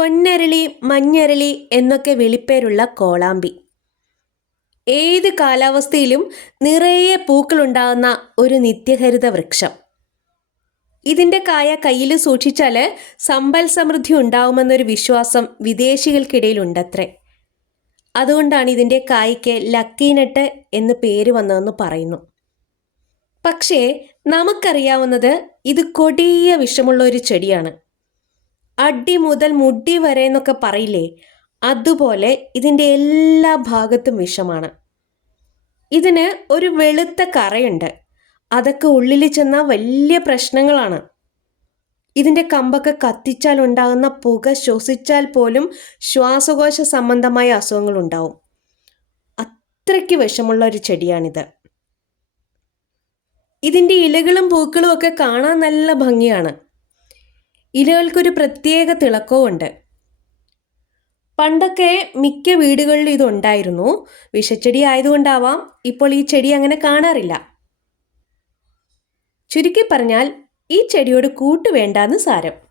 പൊന്നരളി മഞ്ഞരളി എന്നൊക്കെ വിളിപ്പേരുള്ള കോളാമ്പി. ഏത് കാലാവസ്ഥയിലും നിറയെ പൂക്കളുണ്ടാകുന്ന ഒരു നിത്യഹരിത വൃക്ഷം. ഇതിന്റെ കായ കയ്യിൽ സൂക്ഷിച്ചാൽ സമ്പൽ സമൃദ്ധി ഉണ്ടാവുമെന്നൊരു വിശ്വാസം വിദേശികൾക്കിടയിലുണ്ടത്രേ. അതുകൊണ്ടാണ് ഇതിന്റെ കായ്ക്ക് ലക്കീനട്ട് എന്ന് പേര് വന്നതെന്ന് പറയുന്നു. പക്ഷേ നമുക്കറിയാവുന്നത് ഇത് കൊടിയ വിഷമുള്ള ഒരു ചെടിയാണ്. അടി മുതൽ മുടി വരെ എന്നൊക്കെ പറയില്ലേ? അതുപോലെ ഇതിന്റെ എല്ലാ ഭാഗത്തും വിഷമാണ്. ഇതിന് ഒരു വെളുത്ത കറയുണ്ട്. അതൊക്കെ ഉള്ളിൽ ചെന്നാൽ വലിയ പ്രശ്നങ്ങളാണ്. ഇതിന്റെ കമ്പൊക്കെ കത്തിച്ചാൽ ഉണ്ടാകുന്ന പുക ശ്വസിച്ചാൽ പോലും ശ്വാസകോശ സംബന്ധമായ അസുഖങ്ങൾ ഉണ്ടാവും. അത്രയ്ക്ക് വിഷമുള്ള ഒരു ചെടിയാണിത്. ഇതിന്റെ ഇലകളും പൂക്കളും ഒക്കെ കാണാൻ നല്ല ഭംഗിയാണ്. ഇലകൾക്കൊരു പ്രത്യേക തിളക്കവുമുണ്ട്. പണ്ടൊക്കെ മിക്ക വീടുകളിലും ഇതുണ്ടായിരുന്നു. വിഷച്ചെടി ആയതുകൊണ്ടാവാം ഇപ്പോൾ ഈ ചെടി അങ്ങനെ കാണാറില്ല. ചുരുക്കി പറഞ്ഞാൽ ഈ ചെടിയോട് കൂട്ട് വേണ്ടാന്ന് സാരം.